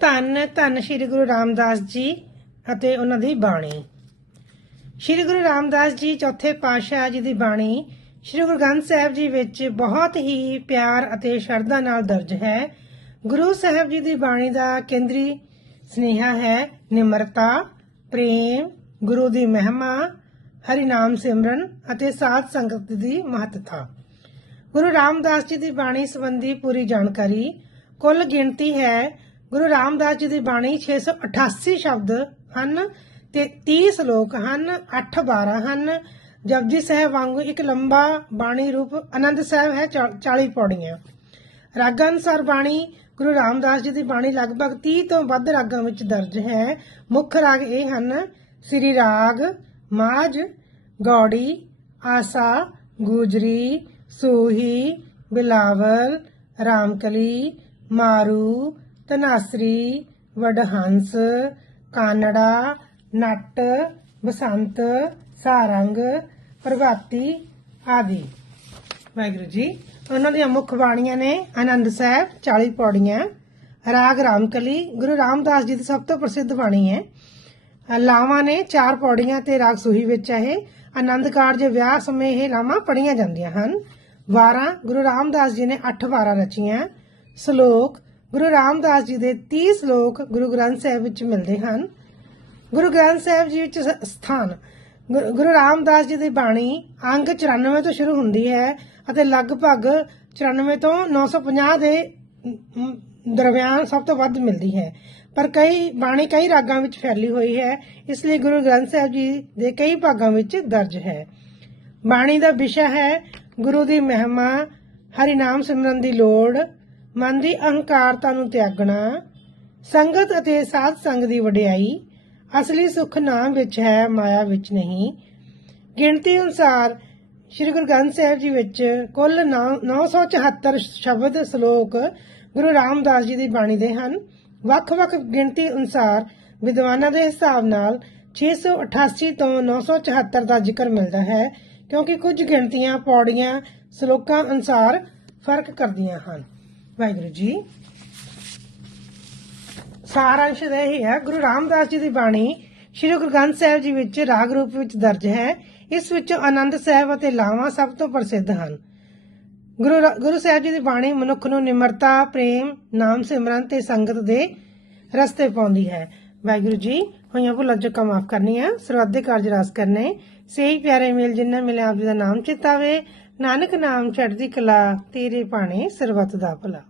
ਧੰਨ ਧੰਨ ਸ੍ਰੀ ਗੁਰੂ ਰਾਮਦਾਸ ਜੀ ਅਤੇ ਉਹਨਾਂ ਦੀ ਬਾਣੀ। ਸ੍ਰੀ ਗੁਰੂ ਰਾਮਦਾਸ ਜੀ ਚੌਥੇ ਪਾਤਸ਼ਾਹ ਜੀ ਦੀ ਬਾਣੀ ਸ੍ਰੀ ਗੁਰੂ ਗ੍ਰੰਥ ਸਾਹਿਬ ਜੀ ਵਿੱਚ ਬਹੁਤ ਹੀ ਪਿਆਰ ਅਤੇ ਸ਼ਰਧਾ ਨਾਲ ਦਰਜ ਹੈ। ਗੁਰੂ ਸਾਹਿਬ ਜੀ ਦੀ ਬਾਣੀ ਦਾ ਕੇਂਦਰੀ ਸਨੇਹਾ ਹੈ ਨਿਮਰਤਾ, ਪ੍ਰੇਮ, ਗੁਰੂ ਦੀ ਮਹਿਮਾ ਹਰੀ ਨਾਮ ਸਿਮਰਨ ਅਤੇ ਸਾਧ ਸੰਗਤ ਦੀ ਮਹੱਤਤਾ। ਗੁਰੂ ਰਾਮਦਾਸ ਜੀ ਦੀ ਬਾਣੀ ਸੰਬੰਧੀ ਪੂਰੀ ਜਾਣਕਾਰੀ ਕੁੱਲ ਗਿਣਤੀ ਹੈ ਗੁਰੂ ਰਾਮਦਾਸ ਜੀ ਦੀ ਬਾਣੀ 688 ਸ਼ਬਦ ਹਨ ਤੇ 30 ਸ਼ਲੋਕ ਹਨ 8 12 ਹਨ। ਜਪਜੀ ਸਾਹਿਬ ਵਾਂਗੂ ਇੱਕ ਲੰਬਾ ਬਾਣੀ ਰੂਪ ਆਨੰਦ ਸਾਹਿਬ ਹੈ 40 ਪੌੜੀਆਂ। ਰਾਗਾਂ ਅਨੁਸਾਰ ਬਾਣੀ, ਗੁਰੂ ਰਾਮਦਾਸ ਜੀ ਦੀ ਬਾਣੀ ਲਗਭਗ 30 ਤੋਂ ਵੱਧ ਰਾਗਾਂ ਵਿੱਚ ਦਰਜ ਹੈ। ਮੁੱਖ ਰਾਗ ਇਹ ਹਨ, ਸ੍ਰੀ ਰਾਗ, ਮਾਝ, ਗੌੜੀ, ਆਸਾ, ਗੁਜਰੀ, ਸੂਹੀ, ਬਿਲਾਵਲ, ਰਾਮਕਲੀ, ਮਾਰੂ ਧਨਾਸਰੀ, ਵਡਹੰਸ, ਕਾਨੜਾ, ਨੱਟ, ਬਸੰਤ, ਸਾਰੰਗ, ਪ੍ਰਭਾਤੀ ਆਦਿ। ਵਾਹਿਗੁਰੂ ਜੀ, ਉਹਨਾਂ ਦੀਆਂ ਮੁੱਖ ਬਾਣੀਆਂ ਨੇ ਆਨੰਦ ਸਾਹਿਬ 40 ਪੌੜੀਆਂ, ਰਾਗ ਰਾਮਕਲੀ, ਗੁਰੂ ਰਾਮਦਾਸ ਜੀ ਦੀ ਸਭ ਤੋਂ ਪ੍ਰਸਿੱਧ ਬਾਣੀ ਹੈ। ਲਾਵਾਂ ਨੇ ਚਾਰ ਪੌੜੀਆਂ ਤੇ ਰਾਗ ਸੂਹੀ ਵਿੱਚ ਹੈ ਇਹ ਆਨੰਦ ਕਾਰਜ, ਵਿਆਹ ਸਮੇਂ ਇਹ ਲਾਵਾਂ ਪੜੀਆਂ ਜਾਂਦੀਆਂ ਹਨ। ਵਾਰਾਂ, ਗੁਰੂ ਰਾਮਦਾਸ ਜੀ ਨੇ 8 ਵਾਰਾਂ ਰਚੀਆਂ। ਸ਼ਲੋਕ ਗੁਰੂ ਰਾਮਦਾਸ ਜੀ ਦੇ 30 ਸ਼ਲੋਕ ਗੁਰੂ ਗ੍ਰੰਥ ਸਾਹਿਬ ਵਿੱਚ ਮਿਲਦੇ ਹਨ। ਗੁਰੂ ਗ੍ਰੰਥ ਸਾਹਿਬ ਜੀ ਵਿੱਚ ਸ- ਸਥਾਨ। ਗੁ- ਗੁਰੂ ਰਾਮਦਾਸ ਜੀ ਦੀ ਬਾਣੀ ਅੰਗ 94 ਤੋਂ ਸ਼ੁਰੂ ਹੁੰਦੀ ਹੈ ਅਤੇ ਲਗਭਗ 94 ਤੋਂ 950 ਦੇ ਦਰਮਿਆਨ ਸਭ ਤੋਂ ਵੱਧ ਮਿਲਦੀ ਹੈ। ਪਰ ਕਈ, ਬਾਣੀ ਕਈ ਰਾਗਾਂ ਵਿੱਚ ਫੈਲੀ ਹੋਈ ਹੈ, ਇਸ ਲਈ ਗੁਰੂ ਗ੍ਰੰਥ ਸਾਹਿਬ ਜੀ ਦੇ ਕਈ ਭਾਗਾਂ ਵਿੱਚ ਦਰਜ ਹੈ। ਬਾਣੀ ਦਾ ਵਿਸ਼ਾ ਹੈ ਗੁਰੂ ਦੀ ਮਹਿਮਾ ਹਰੀ ਨਾਮ ਸਿਮਰਨ ਦੀ ਲੋੜ ਮਨ ਦੀ ਅਹੰਕਾਰਤਾ ਨੂੰ ਤਿਆਗਣਾ, ਸੰਗਤ ਅਤੇ ਸਾਧ ਸੰਗ ਦੀ ਵਡਿਆਈ, ਅਸਲੀ ਸੁਖ ਨਾਮ ਵਿੱਚ ਹੈ, ਮਾਇਆ ਵਿੱਚ ਨਹੀਂ। ਗਿਣਤੀ ਅਨੁਸਾਰ ਸ੍ਰੀ ਗੁਰੂ ਗ੍ਰੰਥ ਸਾਹਿਬ ਜੀ ਵਿੱਚ ਕੁੱਲ ਨੌ- 974 ਸ਼ਬਦ ਸ਼ਲੋਕ ਗੁਰੂ ਰਾਮਦਾਸ ਜੀ ਦੀ ਬਾਣੀ ਦੇ ਹਨ। ਵੱਖ-ਵੱਖ ਗਿਣਤੀ ਅਨੁਸਾਰ ਵਿਦਵਾਨਾਂ ਦੇ ਹਿਸਾਬ ਨਾਲ 688 ਤੋਂ 974 ਦਾ ਜ਼ਿਕਰ ਮਿਲਦਾ ਹੈ, ਕਿਉਂਕਿ ਕੁਝ ਗਿਣਤੀਆਂ ਪੌੜੀਆਂ ਸ਼ਲੋਕਾਂ ਅਨੁਸਾਰ ਫ਼ਰਕ ਕਰਦੀਆਂ ਹਨ। ਵਾਹਿਗੁਰੂ ਜੀ। ਸਾਰਾਂਸ਼ ਦਾ ਇਹ ਹੈ, ਗੁਰੂ ਰਾਮਦਾਸ ਜੀ ਦੀ ਬਾਣੀ ਸ੍ਰੀ ਗੁਰੂ ਗ੍ਰੰਥ ਸਾਹਿਬ ਜੀ ਵਿੱਚ ਰਾਗ ਰੂਪ ਵਿੱਚ ਦਰਜ ਹੈ। ਇਸ ਵਿੱਚੋਂ ਆਨੰਦ ਸਾਹਿਬ ਅਤੇ ਲਾਵਾਂ ਸਭ ਤੋਂ ਪ੍ਰਸਿੱਧ ਹਨ। ਗੁਰੂ ਗੁਰੂ ਸਾਹਿਬ ਜੀ ਦੀ ਬਾਣੀ ਮਨੁੱਖ ਨੂੰ ਨਿਮਰਤਾ, ਪ੍ਰੇਮ, ਨਾਮ ਸਿਮਰਨ ਤੇ ਸੰਗਤ ਦੇ ਰਸਤੇ ਪਾਉਂਦੀ ਹੈ। ਵਾਹਿਗੁਰੂ ਜੀ, ਹੋਈਆਂ ਭੁੱਲਾਂ ਚੁੱਕਾਂ ਮਾਫ ਕਰਨੀਆਂ ਸਰਬੱਤ ਦੇ ਕਾਰਜ ਰਾਸ ਕਰਨੇ। ਸਹੀ ਪਿਆਰੇ ਮੇਲ ਜਿਨ੍ਹਾਂ ਮਿਲੇ ਆਪ ਜੀ ਦਾ ਨਾਮ ਚਿਤਾਵੇ। ਨਾਨਕ ਨਾਮ ਚੜ੍ਹਦੀ ਕਲਾ, ਤੇਰੇ ਭਾਣੇ ਸਰਬੱਤ ਦਾ ਭਲਾ।